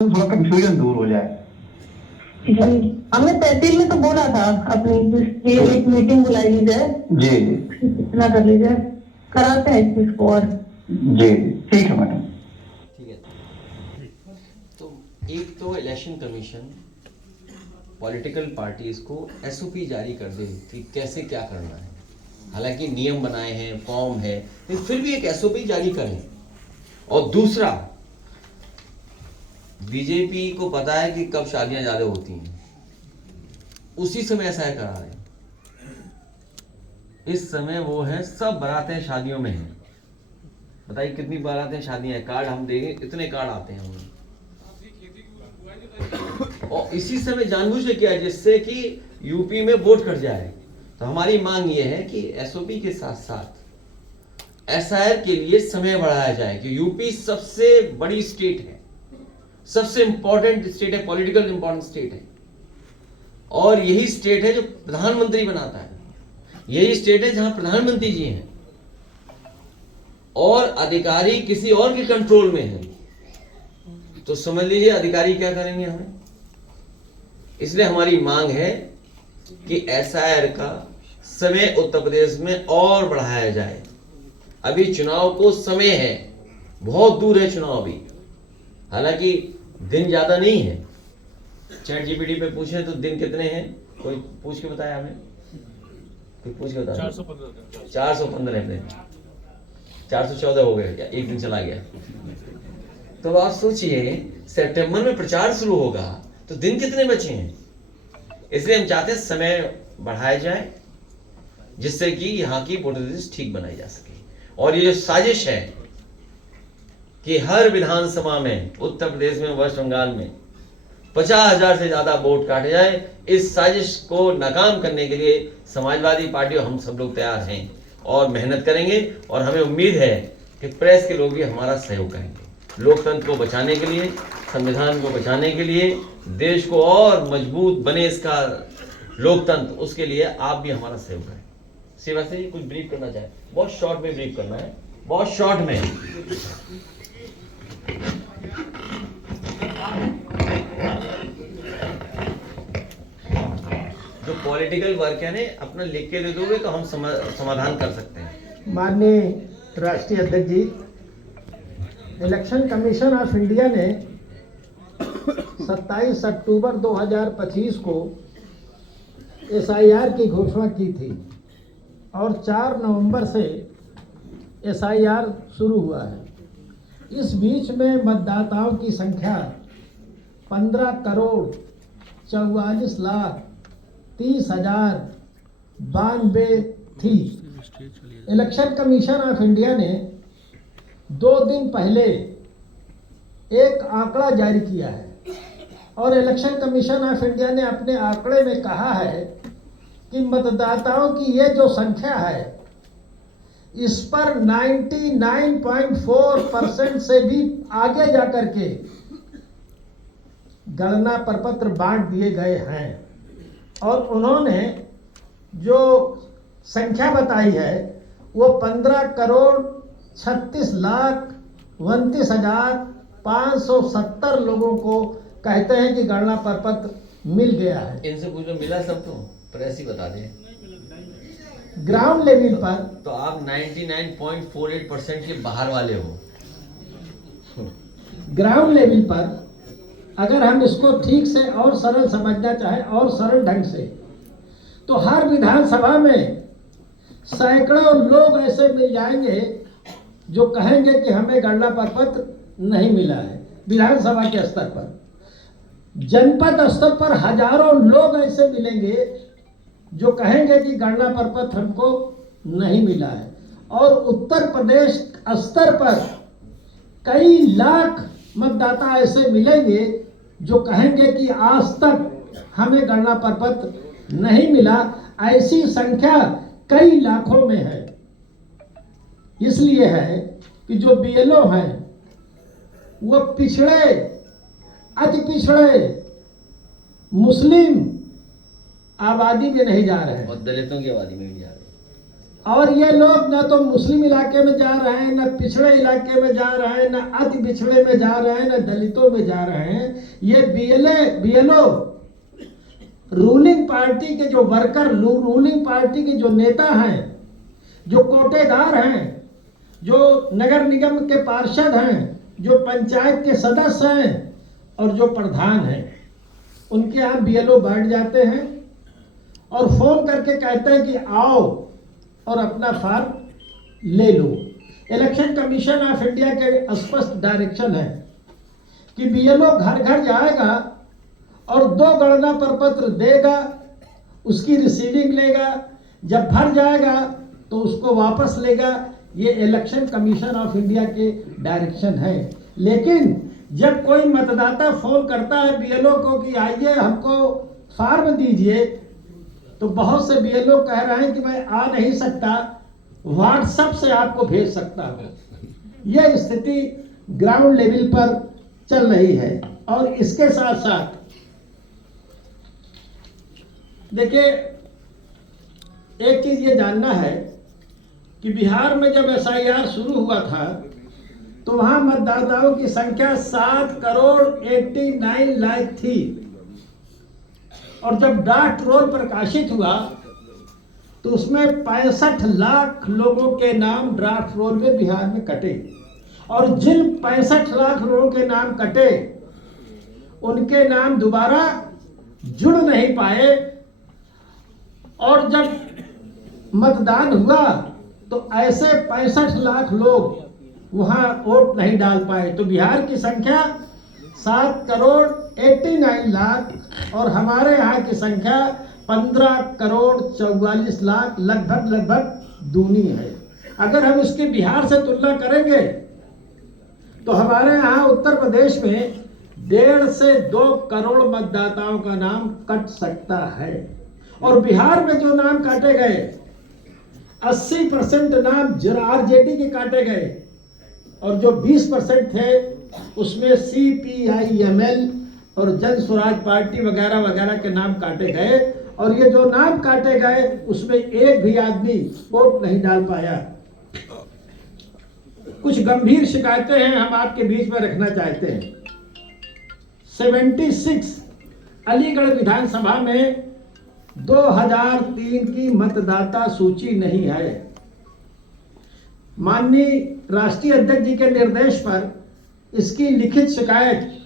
थोड़ा कंफ्यूजन दूर हो जाए। जी, हमने तहसील में तो बोला था अपनी ये एक मीटिंग बुलाई ली जाए। जी जी इतना कर लीजिए, कराते हैं इस चीज को। और जी ठीक है मैडम। ठीक है। तो एक तो इलेक्शन कमीशन पॉलिटिकल पार्टीज को एसओपी जारी कर दे कि कैसे क्या करना है। हालांकि नियम बनाए हैं, फॉर्म है, लेकिन फिर भी एक एसओपी जारी करें। और दूसरा, बीजेपी को पता है कि कब शादियां ज्यादा होती हैं, उसी समय ऐसा है करा रहे हैं। इस समय वो है, सब बारातें शादियों में हैं। बताइए कितनी बारातें शादियां हैं, कार्ड हम देंगे, इतने कार्ड आते हैं हमें। और इसी समय जानबूझ के किया है जिससे कि यूपी में वोट कट जाए। तो हमारी मांग ये है कि एसओपी के साथ साथ एसआईआर के लिए समय बढ़ाया जाए कि यूपी सबसे बड़ी स्टेट है, सबसे इंपॉर्टेंट स्टेट है, पॉलिटिकल इंपॉर्टेंट स्टेट है। और यही स्टेट है जो प्रधानमंत्री बनाता है, यही स्टेट है जहां प्रधानमंत्री जी हैं और अधिकारी किसी और के कंट्रोल में है। तो समझ लीजिए अधिकारी क्या करेंगे हमें। इसलिए हमारी मांग है कि एसआईआर का समय उत्तर प्रदेश में और बढ़ाया जाए। अभी चुनाव को समय है, बहुत दूर है चुनाव अभी, हालांकि दिन ज्यादा नहीं है। चैट जीपीटी पे पूछे तो दिन कितने हैं, कोई पूछ के बताया हमें, कोई पूछ के बताया। 415 दिन, 414 हो गए क्या, एक दिन चला गया। तो आप सोचिए सितंबर में प्रचार शुरू होगा तो दिन कितने बचे हैं। इसलिए हम चाहते हैं समय बढ़ाया जाए जिससे कि यहाँ की वोटर लिस्ट ठीक बनाई जा सके। और ये जो साजिश है कि हर विधानसभा में उत्तर प्रदेश में, वेस्ट बंगाल में 50,000 से ज्यादा वोट काटे जाए, इस साजिश को नाकाम करने के लिए समाजवादी पार्टी और हम सब लोग तैयार हैं और मेहनत करेंगे। और हमें उम्मीद है कि प्रेस के लोग भी हमारा सहयोग करेंगे लोकतंत्र को बचाने के लिए, संविधान को बचाने के लिए, देश को और मजबूत बने इसका लोकतंत्र, उसके लिए आप भी हमारा सहयोग करें। सिवा से कुछ ब्रीफ करना चाहे, बहुत शॉर्ट में ब्रीफ करना है, बहुत शॉर्ट में। जो पॉलिटिकल वर्क है ना, अपना लिख के दे दोगे तो हम समाधान कर सकते हैं। माननीय राष्ट्रीय अध्यक्ष जी, इलेक्शन कमीशन ऑफ इंडिया ने 27 अक्टूबर 2025 को एसआईआर की घोषणा की थी और 4 नवंबर से एसआईआर शुरू हुआ है। इस बीच में मतदाताओं की संख्या 15,44,30,092 थी। इलेक्शन कमीशन ऑफ इंडिया ने 2 दिन पहले एक आंकड़ा जारी किया है और इलेक्शन कमीशन ऑफ इंडिया ने अपने आंकड़े में कहा है कि मतदाताओं की ये जो संख्या है, इस पर 99.4% से भी आगे जाकर के गणना प्रपत्र बांट दिए गए हैं। और उन्होंने जो संख्या बताई है वो 15,36,29,570 लोगों को कहते हैं कि गणना प्रपत्र मिल गया है। इनसे पूछो मिला सबको, प्रेस ही बता दे। ग्राउंड लेवल पर तो आप 99.48% के बाहर वाले हो। ग्राउंड लेवल पर अगर हम इसको ठीक से और सरल समझना चाहें और सरल ढंग से, तो हर विधानसभा में सैकड़ों लोग ऐसे मिल जाएंगे जो कहेंगे कि हमें गणना प्रपत्र नहीं मिला है। विधानसभा के स्तर पर, जनपद स्तर पर हजारों लोग ऐसे मिलेंगे जो कहेंगे कि गणना प्रपत्र हमको नहीं मिला है। और उत्तर प्रदेश स्तर पर कई लाख मतदाता ऐसे मिलेंगे जो कहेंगे कि आज तक हमें गणना प्रपत्र नहीं मिला। ऐसी संख्या कई लाखों में है। इसलिए है कि जो बीएलओ हैं वो पिछड़े, अति पिछड़े मुस्लिम आबादी में नहीं जा रहे हैं और दलितों की आबादी में भी जा रहे हैं। और ये लोग न तो मुस्लिम इलाके में जा रहे हैं, न पिछड़े इलाके में जा रहे हैं, न अति पिछड़े में जा रहे हैं, न दलितों में जा रहे हैं। ये बीएलओ रूलिंग पार्टी के जो वर्कर, रूलिंग पार्टी के जो नेता हैं, जो कोटेदार हैं, जो नगर निगम के पार्षद हैं, जो पंचायत के सदस्य हैं और जो प्रधान हैं, उनके यहाँ बीएलओ बैठ जाते हैं और फोन करके कहते हैं कि आओ और अपना फॉर्म ले लो। इलेक्शन कमीशन ऑफ इंडिया के स्पष्ट डायरेक्शन है कि बीएलओ घर घर जाएगा और 2 गणना प्रपत्र देगा, उसकी रिसीविंग लेगा, जब भर जाएगा तो उसको वापस लेगा। ये इलेक्शन कमीशन ऑफ इंडिया के डायरेक्शन है। लेकिन जब कोई मतदाता फोन करता है बीएलओ को कि आइए हमको फॉर्म दीजिए, तो बहुत से बीएलओ कह रहे हैं कि मैं आ नहीं सकता, व्हाट्सएप से आपको भेज सकता हूँ। यह स्थिति ग्राउंड लेवल पर चल रही है। और इसके साथ साथ देखिए, एक चीज ये जानना है कि बिहार में जब एसआईआर शुरू हुआ था तो वहां मतदाताओं की संख्या 7,89,00,000 थी। और जब ड्राफ्ट रोल प्रकाशित हुआ तो उसमें 65 लाख लोगों के नाम ड्राफ्ट रोल में बिहार में कटे। और जिन 65 लाख लोगों के नाम कटे, उनके नाम दोबारा जुड़ नहीं पाए। और जब मतदान हुआ तो ऐसे 65 लाख लोग वहां वोट नहीं डाल पाए। तो बिहार की संख्या 7,89,00,000 और हमारे यहाँ की संख्या 15,44,00,000, लगभग दूनी है। अगर हम इसकी बिहार से तुलना करेंगे तो हमारे यहाँ उत्तर प्रदेश में 1.5 से 2 करोड़ मतदाताओं का नाम कट सकता है। और बिहार में जो नाम काटे गए, 80% नाम आरजेडी के काटे गए और जो 20% थे उसमें CPIML और जन स्वराज पार्टी वगैरह वगैरह के नाम काटे गए। और ये जो नाम काटे गए उसमें एक भी आदमी वोट नहीं डाल पाया। कुछ गंभीर शिकायतें हैं, हम आपके बीच में रखना चाहते हैं। 76 अलीगढ़ विधानसभा में 2003 की मतदाता सूची नहीं है। माननीय राष्ट्रीय अध्यक्ष जी के निर्देश पर इसकी लिखित शिकायत